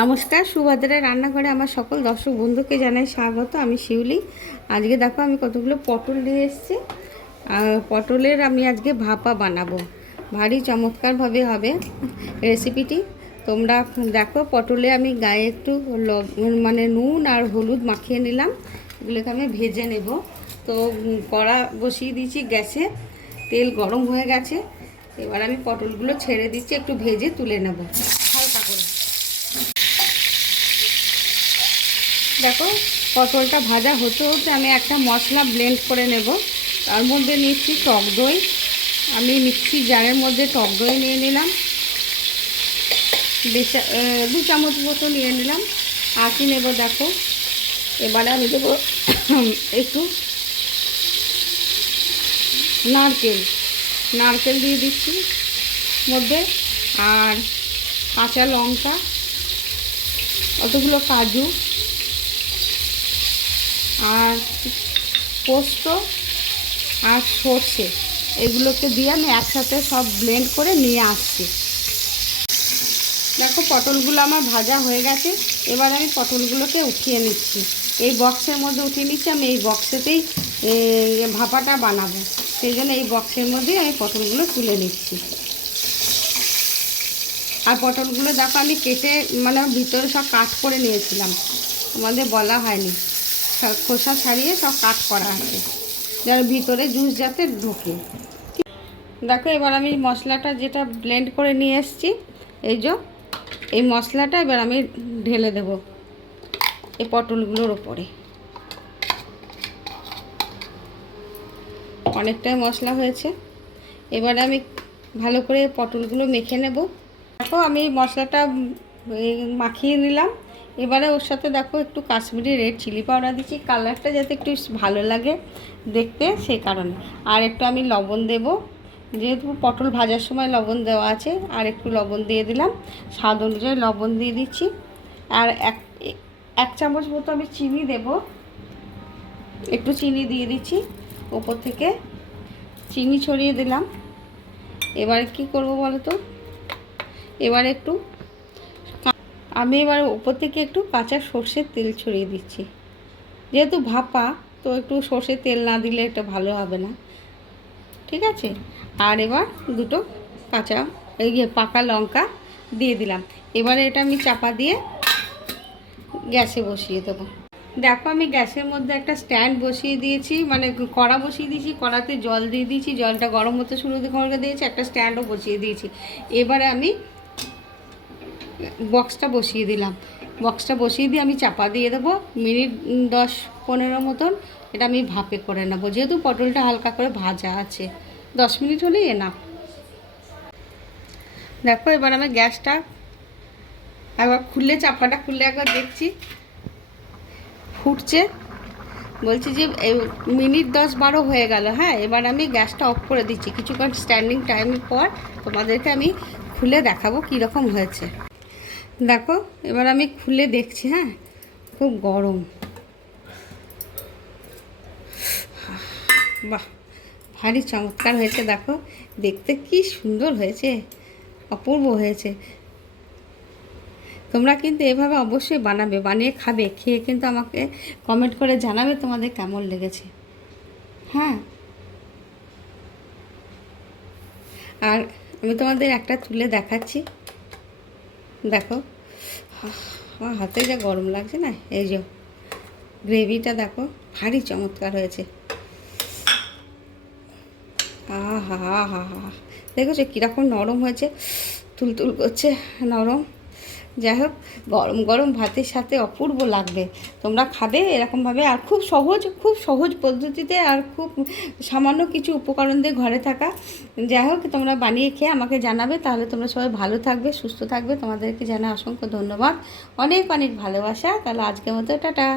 নমস্কার, সুভদ্রা রান্নাঘরে আমার সকল দর্শক বন্ধুকে জানাই স্বাগত। আমি শিউলি। আজকে দেখো আমি কতগুলো পটল নিয়ে এসেছি। পটলের আমি আজকে ভাপা বানাবো, ভারী চমৎকারভাবে হবে রেসিপিটি। তোমরা দেখো, পটলে আমি গায়ে একটু মানে নুন আর হলুদ মাখিয়ে নিলাম। এগুলোকে আমি ভেজে নেব। তো কড়া বসিয়ে দিয়েছি গ্যাসে, তেল গরম হয়ে গেছে। এবার আমি পটলগুলো ছেড়ে দিচ্ছি, একটু ভেজে তুলে নেব হালকা করে। দেখো, পটলটা ভাজা হতে হতে আমি একটা মশলা ব্লেন্ড করে নেব। তার মধ্যে নিচ্ছি টক দই। আমি মিক্সি জারের মধ্যে টক দই নিয়ে নিলাম, 2 চামচ মতো নিয়ে নিলাম। আঁকি নেব। দেখো, এবারে আমি দেবো একটু নারকেল দিয়ে দিচ্ছি মধ্যে, আর কাঁচা লঙ্কা, অতগুলো কাজু, আর পোস্ত আর সর্ষে, এগুলোকে দিয়ে আমি একসাথে সব ব্লেন্ড করে নিয়ে আসছি। দেখো, পটলগুলো আমার ভাজা হয়ে গেছে। এবার আমি পটলগুলোকে উঠিয়ে নিচ্ছি, এই বক্সের মধ্যে উঠিয়ে নিচ্ছি। আমি এই বক্সেতেই ভাপাটা বানাবো, সেই জন্য এই বক্সের মধ্যেই আমি পটলগুলো তুলে নিচ্ছি। আর পটলগুলো দেখো আমি কেটে মানে ভিতরে সব কাট করে নিয়েছিলাম, আমাদের বলা হয়নি। সব খোসা ছাড়িয়ে সব কাট করা আছে, যার ভিতরে জুস যাতে ঢোকে। দেখো, এবার আমি মশলাটা যেটা ব্লেন্ড করে নিয়ে এসেছি, এই মশলাটা এবার আমি ঢেলে দেব এই পটলগুলোর ওপরে। অনেকটাই মশলা হয়েছে। এবারে আমি ভালো করে পটলগুলো মেখে নেব। দেখো, আমি মশলাটা মাখিয়ে নিলাম। এবারে ওর সাথে দেখো একটু কাশ্মীরি রেড চিলি পাউডার দিচ্ছি, কালারটা যাতে একটু ভালো লাগে দেখতে, সেই কারণে। আর একটু আমি লবণ দেব, যেহেতু পটল ভাজার সময় লবণ দেওয়া আছে। আর একটু লবণ দিয়ে দিলাম, স্বাদ অনুযায়ী লবণ দিয়ে দিচ্ছি। আর এক চামচ মতো আমি চিনি দেব, একটু চিনি দিয়ে দিচ্ছি ওপর থেকে, চিনি ছড়িয়ে দিলাম। এবার কি করব বলো তো, এবার উপর থেকে একটু কাঁচা সর্ষের তেল ছড়িয়ে দিচ্ছি। যেহেতু ভাপা, তো একটু সর্ষের তেল না দিলে এটা ভালো হবে না, ঠিক আছে। আর এবার 2টো পাকা লঙ্কা দিয়ে দিলাম। এবারে এটা আমি চাপা দিয়ে গ্যাসে বসিয়ে দেবো। দেখো, আমি গ্যাসের মধ্যে একটা স্ট্যান্ড বসিয়ে দিয়েছি, মানে কড়া বসিয়ে দিয়েছি। কড়াতে জল দিয়ে দিয়েছি, জলটা গরম হতে শুরু করে দিয়েছি। একটা স্ট্যান্ডও বসিয়ে দিয়েছি। এবারে আমি বক্সটা বসিয়ে দিলাম। বক্সটা বসিয়ে দিয়ে আমি চাপা দিয়ে দেবো মিনিট 10-15 মতন। এটা আমি ভাপে করে নেবো, যেহেতু পটলটা হালকা করে ভাজা আছে। 10 মিনিট হলেই এনাফ। দেখো, এবার আমি গ্যাসটা একবার চাপাটা খুলে একবার দেখছি, ফুটছে। বলছি যে মিনিট 10-12 হয়ে গেল। হ্যাঁ, এবার আমি গ্যাসটা অফ করে দিচ্ছি। কিছুক্ষণ স্ট্যান্ডিং টাইমের পর তোমাদেরকে আমি খুলে দেখাবো কীরকম হয়েছে। দেখো, এবার আমি খুলে দেখছি। হ্যাঁ, খুব গরম। বাহ, ভারী চমৎকার হয়েছে। দেখো, দেখতে কি সুন্দর হয়েছে, অপূর্ব হয়েছে। তোমরা কিন্তু এভাবে অবশ্যই বানাবে, বানিয়ে খাবে, খেয়ে কিন্তু আমাকে কমেন্ট করে জানাবে তোমাদের কেমন লেগেছে। হ্যাঁ, আর আমি তোমাদের একটা তুলে দেখাচ্ছি। দেখো, আমার হাতে যা গরম লাগছে না, এই যে গ্রেভিটা দেখো, ভারী চমৎকার হয়েছে। হা হা হা হা, দেখেছো কীরকম নরম হয়েছে, তুলতুল করছে নরম। যাই হোক, গরম গরম ভাতের সাথে অপূর্ব লাগবে। তোমরা খাবে এরকমভাবে। আর খুব সহজ পদ্ধতিতে, আর খুব সামান্য কিছু উপকরণ দিয়ে ঘরে থাকা। যাই হোক, তোমরা বানিয়ে খেয়ে আমাকে জানাবে। তাহলে তোমরা সবাই ভালো থাকবে, সুস্থ থাকবে। তোমাদেরকে জানাই অসংখ্য ধন্যবাদ, অনেক অনেক ভালোবাসা। তাহলে আজকের মতো টাটা।